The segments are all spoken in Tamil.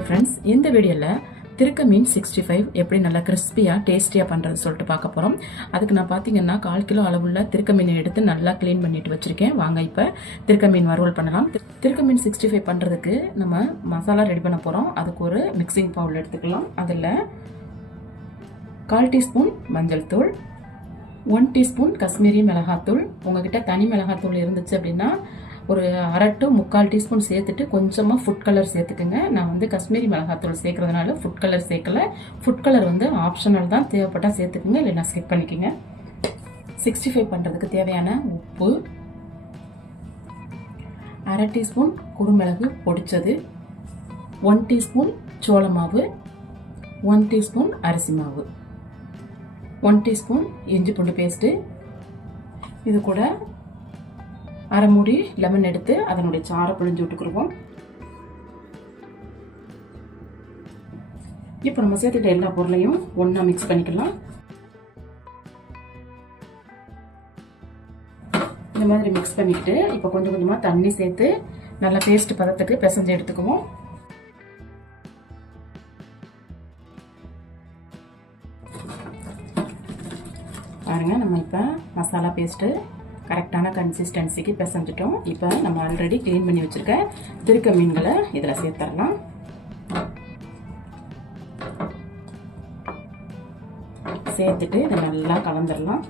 ஹாய் ஃப்ரெண்ட்ஸ், இந்த வீடியோவில் திருக்க மீன் 65 எப்படி நல்லா கிறிஸ்பியாக டேஸ்டியாக பண்ணுறது சொல்லிட்டு பார்க்க போகிறோம். அதுக்கு நான் பார்த்தீங்கன்னா 1/4 கிலோ அளவுள்ள திருக்க மீனை எடுத்து நல்லா க்ளீன் பண்ணிட்டு வச்சுருக்கேன். வாங்க இப்போ திருக்க மீன் வறுவல் பண்ணலாம். திருக்க மீன் 65 பண்ணுறதுக்கு நம்ம மசாலா ரெடி பண்ண போகிறோம். அதுக்கு ஒரு மிக்சிங் பவுல் எடுத்துக்கலாம். அதில் 1/4 டீஸ்பூன் மஞ்சள் தூள், 1 டீஸ்பூன் காஷ்மீரி மிளகாத்தூள். உங்ககிட்ட தனி மிளகாத்தூள் இருந்துச்சு அப்படின்னா ஒரு 1/2 to 3/4 டீஸ்பூன் சேர்த்துட்டு கொஞ்சமாக ஃபுட் கலர் சேர்த்துக்குங்க. நான் வந்து காஷ்மீரி மிளகாத்தூள் சேர்க்கறதுனால ஃபுட் கலர் சேர்க்கல. ஃபுட் கலர் வந்து ஆப்ஷனல் தான், தேவைப்பட்டால் சேர்த்துக்குங்க, இல்லைன்னா ஸ்கிப் பண்ணிக்கோங்க. 65 பண்ணுறதுக்கு தேவையான உப்பு, 1/2 டீஸ்பூன் குருமிளகு பொடிச்சது, 1 டீஸ்பூன் சோள மாவு, 1 டீஸ்பூன் அரிசி மாவு, 1 டீஸ்பூன் இஞ்சி பூண்டு பேஸ்ட்டு. இது கூட 1/2 மூடி லெமன் எடுத்து அதனுடைய சாறை பிழிஞ்சு விட்டுக்குருவோம். இப்போ நம்ம சேர்த்துட்ட எல்லா பொருளையும் ஒன்றா மிக்ஸ் பண்ணிக்கலாம். இந்த மாதிரி மிக்ஸ் பண்ணிக்கிட்டு இப்போ கொஞ்சம் கொஞ்சமாக தண்ணி சேர்த்து நல்லா பேஸ்ட் பதத்துக்கு பிசைஞ்சு எடுத்துக்குவோம். பாருங்க, நம்ம இப்போ மசாலா பேஸ்ட்டு கரெக்டான கன்சிஸ்டன்சிக்கு பிசைஞ்சிட்டோம். இப்போ நம்ம ஆல்ரெடி க்ளீன் பண்ணி வச்சுருக்க திருக்க மீன்களை இதில் சேர்த்துடலாம். சேர்த்துட்டு இதை நல்லா கலந்துடலாம்.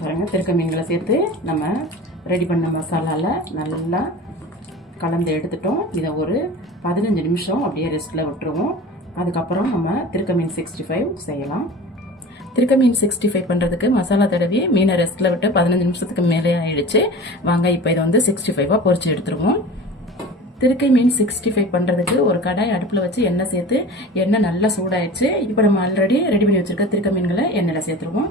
பாருங்க, திருக்க மீன்களை சேர்த்து நம்ம ரெடி பண்ண மசாலாவில் நல்லா கலந்து எடுத்துட்டோம். இதை ஒரு 15 நிமிஷம் அப்படியே ரெஸ்ட்டில் விட்டுருவோம். அதுக்கப்புறம் நம்ம திருக்க மீன் 65 செய்யலாம். திருக்க மீன் 65 பண்ணுறதுக்கு மசாலா தடவி மீனை ரெஸ்ட்டில் விட்டு 15 நிமிஷத்துக்கு மேலே ஆயிடுச்சு. வாங்க இப்போ இதை வந்து 65 பொரிச்சு எடுத்துருவோம். திருக்கை மீன் 65 பண்ணுறதுக்கு ஒரு கடாய் அடுப்பில் வச்சு எண்ணெய் சேர்த்து எண்ணெய் நல்லா சூடாயிடுச்சு. இப்போ நம்ம ஆல்ரெடி ரெடி பண்ணி வச்சுருக்க திருக்க மீன்களை எண்ணெயில் சேர்த்துருவோம்.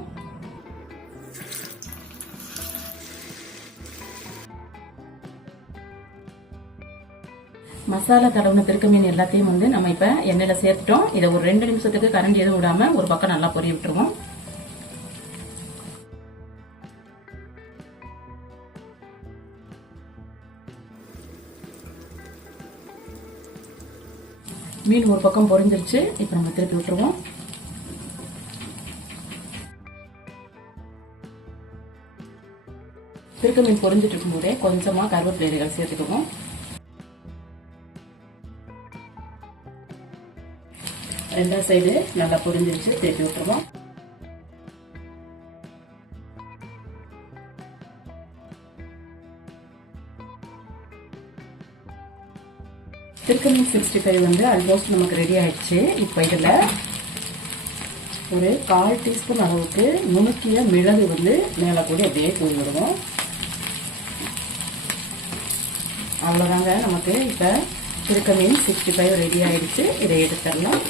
மசாலா தடவுன திருக்க மீன் எல்லாத்தையும் வந்து நம்ம இப்போ எண்ணெயில் சேர்த்துட்டோம். இதை ஒரு 2 நிமிஷத்துக்கு கரண்டி எதுவும் விடாமல் ஒரு பக்கம் நல்லா பொரிய விட்டுருவோம். மீன் ஒரு பக்கம் பொரிஞ்சிருச்சு. இப்போ நம்ம திருப்பி விட்டுருவோம். திருக்க மீன் பொரிஞ்சிட்டு இருக்கும்போதே கொஞ்சமாக கருவேப்பிலைகள் சேர்த்துக்குவோம். ரெண்டா சைடு நல்லா பொரிஞ்சிருச்சு. திருப்பி விட்டுருவோம். திருக்க மீன் 65 வந்து ஆல்மோஸ்ட் நமக்கு ரெடி ஆயிடுச்சு. இப்போ இதில் ஒரு 1/4 டீஸ்பூன் அளவுக்கு நுணுக்கிய மிளகு வந்து மேலே கூட அப்படியே தூவி விடுவோம். அவ்வளோதாங்க, நமக்கு இப்போ திருக்க மீன் 65 ரெடி ஆயிடுச்சு. இதை எடுத்துடலாம்.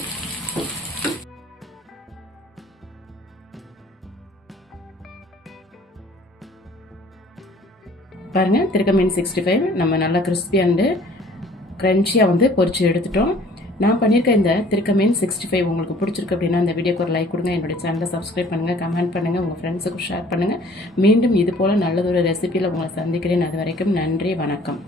பாருங்க, திருக்க மீன் 65 நம்ம நல்லா கிறிஸ்பி அண்ட் கிரன்ச்சியாக வந்து பொரிச்சு எடுத்துட்டோம். நான் பண்ணியிருக்க இந்த திருக்க மீன் 65 உங்களுக்கு பிடிச்சிருக்கு அப்படின்னா இந்த வீடியோக்கு ஒரு லைக் கொடுங்க. என்னுடைய சேனலை சப்ஸ்கிரைப் பண்ணுங்கள், கமெண்ட் பண்ணுங்கள், உங்கள் ஃப்ரெண்ட்ஸுக்கு ஷேர் பண்ணுங்கள். மீண்டும் இது போல் நல்லதொரு ரெசிபியில் உங்களை சந்திக்கிறேன். அது வரைக்கும் நன்றி, வணக்கம்.